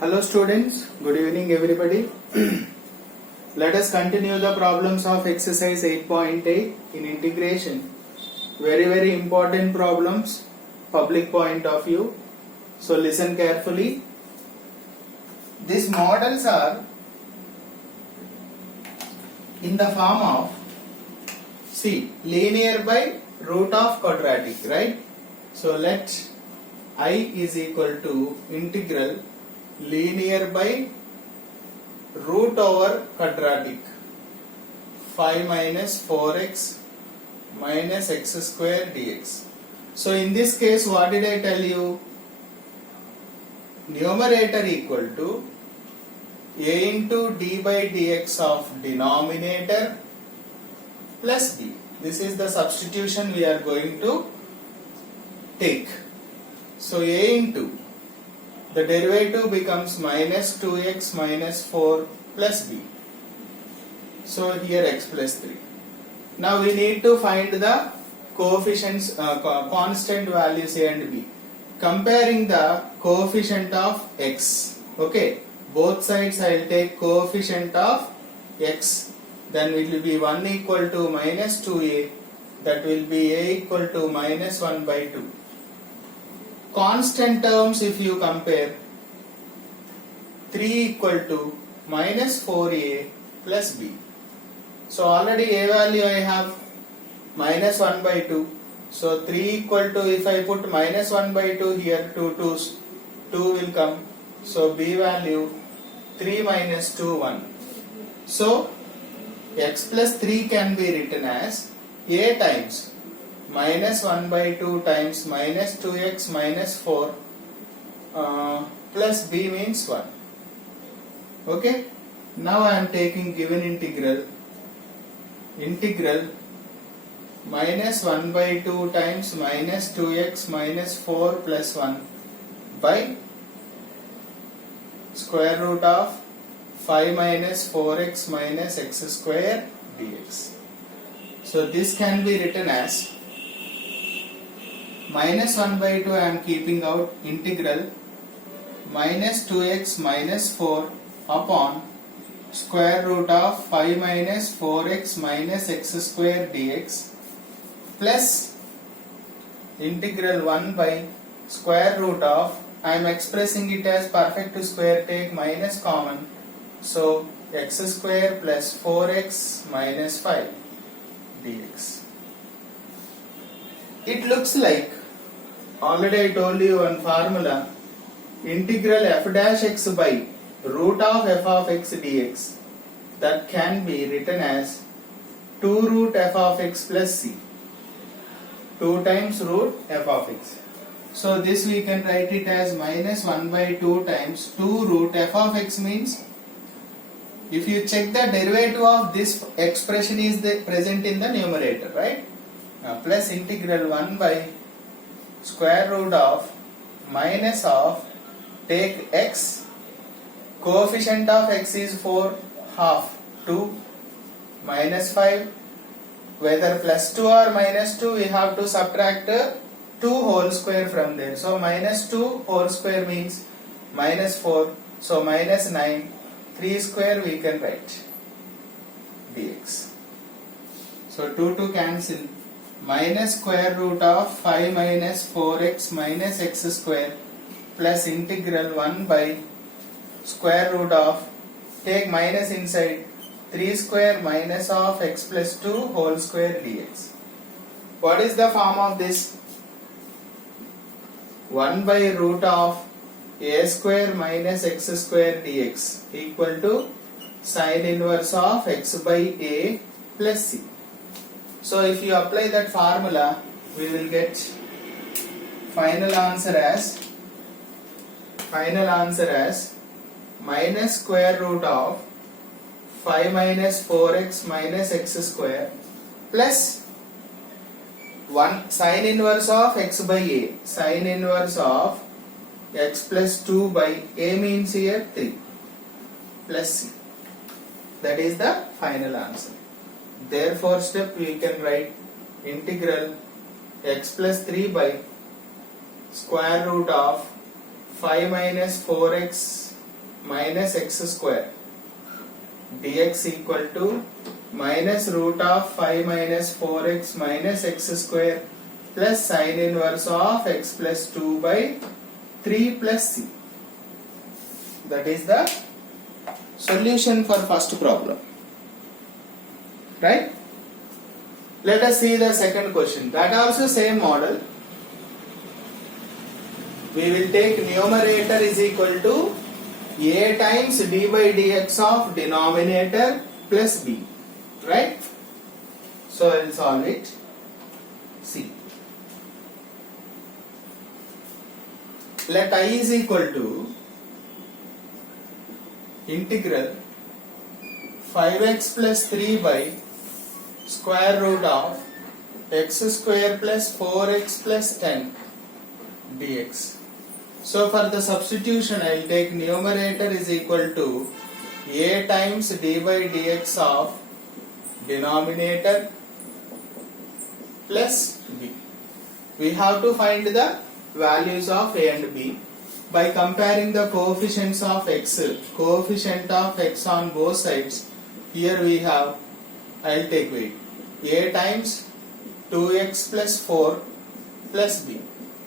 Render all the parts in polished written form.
Hello students, good evening everybody. Let us continue the problems of exercise 8.8 in integration. Very important problems, public point of view. So listen carefully. These models are in the form of, see, linear by root of quadratic, right? So let I is equal to integral linear by root over quadratic 5 minus 4x minus x square dx. So in this case, what did I tell you? Numerator equal to a into d by dx of denominator plus b. This is the substitution we are going to take. So a into the derivative becomes minus 2x minus 4 plus b. So here x plus 3. Now we need to find the coefficients, constant values a and b. Comparing the coefficient of x. Okay, both sides I will take coefficient of x. Then it will be 1 equal to minus 2a. That will be a equal to minus 1 by 2. Constant terms, if you compare, 3 equal to minus 4a plus b. So already a value I have minus 1 by 2. So 3 equal to, if I put minus 1 by 2 here, 2 will come. So b value 3 minus 2, 1. So x plus 3 can be written as a times minus 1 by 2 times minus 2x minus 4 plus b means 1. Okay. Now I am taking given integral minus 1 by 2 times minus 2x minus 4 plus 1 by square root of 5 minus 4x minus x square dx. So this can be written as minus 1 by 2 I am keeping out, integral minus 2x minus 4 upon square root of 5 minus 4x minus x square dx plus integral 1 by square root of, I am expressing it as perfect square, take minus common. So x square plus 4x minus 5 dx. It looks like, already I told you one formula, integral f dash x by root of f of x dx, that can be written as 2 root f of x plus c, 2 times root f of x. So this we can write it as minus 1 by 2 times 2 root f of x means, if you check the derivative of this expression is present in the numerator, right? Plus integral 1 by square root of minus of, take x, coefficient of x is 4 half, 2 minus 5, whether plus 2 or minus 2 we have to subtract 2 whole square from there. So minus 2 whole square means minus 4, so minus 9, 3 square we can write dx. So 2 cancel, minus square root of 5 minus 4x minus x square plus integral 1 by square root of, take minus inside, 3 square minus of x plus 2 whole square dx. What is the form of this? 1 by root of a square minus x square dx equal to sine inverse of x by a plus c. So if you apply that formula, we will get final answer as minus square root of 5 minus 4x minus x square plus 1 sine inverse of x by a, sine inverse of x plus 2 by a means here 3 plus c. That is the final answer. Therefore step we can write integral x plus 3 by square root of 5 minus 4x minus x square dx equal to minus root of 5 minus 4x minus x square plus sine inverse of x plus 2 by 3 plus c. That is the solution for first problem. Right? Let us see the second question. That also same model. We will take numerator is equal to a times d by dx of denominator plus b. Right? So I will solve it. See. Let I is equal to integral 5x plus 3 by square root of x square plus 4x plus 10 dx. So for the substitution I will take numerator is equal to a times d by dx of denominator plus b. We have to find the values of a and b by comparing the coefficients of x. Coefficient of x on both sides. Here we have, I will take weight, a times 2x plus 4 plus b.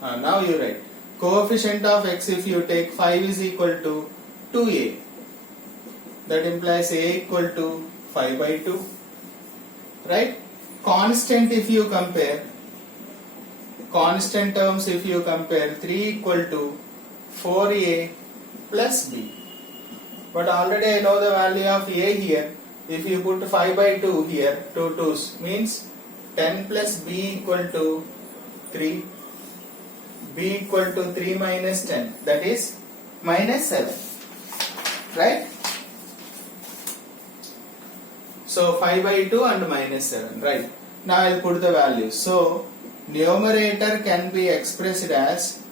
Now you write coefficient of x, if you take 5 is equal to 2a. That implies a equal to 5 by 2. Right? Constant if you compare, constant terms if you compare, 3 equal to 4a plus b. But already I know the value of a here. If you put 5 by 2 here, 2 2's means 10 plus b equal to 3. B equal to 3 minus 10, that is minus 7. Right? So 5 by 2 and minus 7. Right? Now I will put the values. So numerator can be expressed as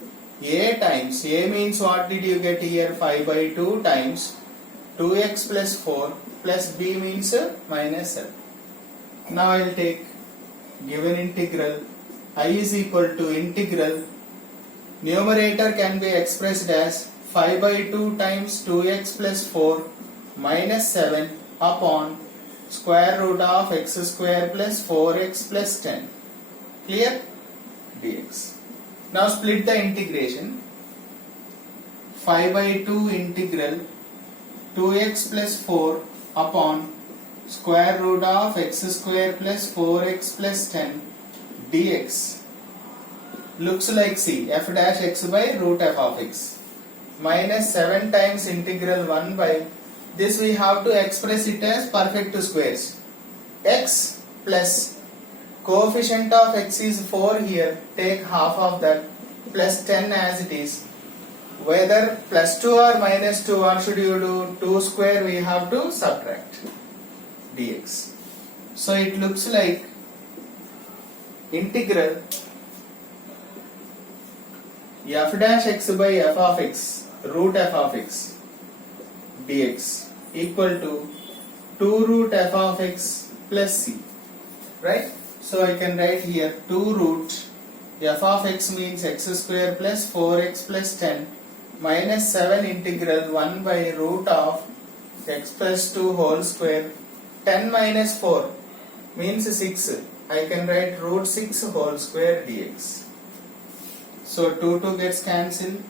a times, a means what did you get here? 5 by 2 times 2x plus 4 plus b means minus 7. Now I will take given integral I is equal to integral, numerator can be expressed as 5 by 2 times 2x plus 4 minus 7 upon square root of x square plus 4x plus 10. Clear? Dx. Now split the integration. 5 by 2 integral 2x plus 4 upon square root of x square plus 4x plus 10 dx. Looks like c, f dash x by root f of x. Minus 7 times integral 1 by, this we have to express it as perfect squares. X plus coefficient of x is 4 here, take half of that, plus 10 as it is. Whether plus 2 or minus 2, what should you do? 2 square we have to subtract dx. So it looks like integral f dash x by f of x, root f of x dx equal to 2 root f of x plus c. Right? So I can write here 2 root f of x means x square plus 4x plus 10 minus 7 integral 1 by root of x plus 2 whole square. 10 minus 4 means 6. I can write root 6 whole square dx. So 2 2 gets cancelled.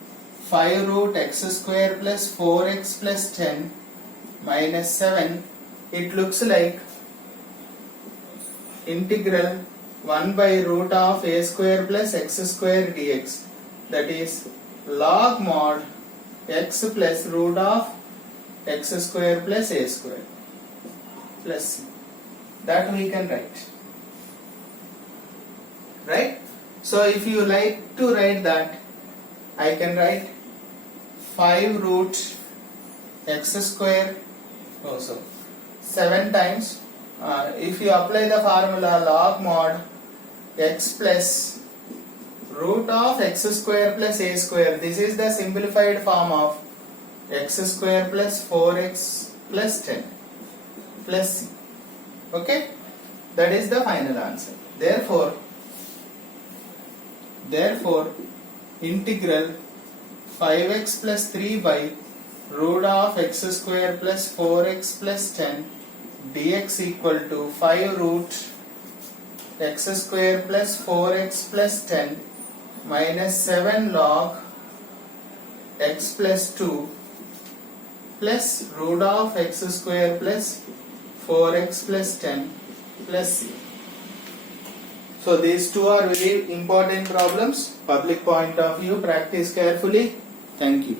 5 root x square plus 4x plus 10 minus 7. It looks like integral 1 by root of a square plus x square dx, that is log mod x plus root of x square plus a square plus c. That we can write. Right? So if you like to write that, I can write 5 root x square, 7 times, if you apply the formula log mod x plus root of x square plus a square, this is the simplified form of x square plus 4x plus 10 plus c. Okay? That is the final answer. Therefore integral 5x plus 3 by root of x square plus 4x plus 10 dx equal to 5 root x square plus 4x plus 10 minus 7 log x plus 2 plus root of x square plus 4x plus 10 plus c. So these two are very important problems. Public point of view, practice carefully. Thank you.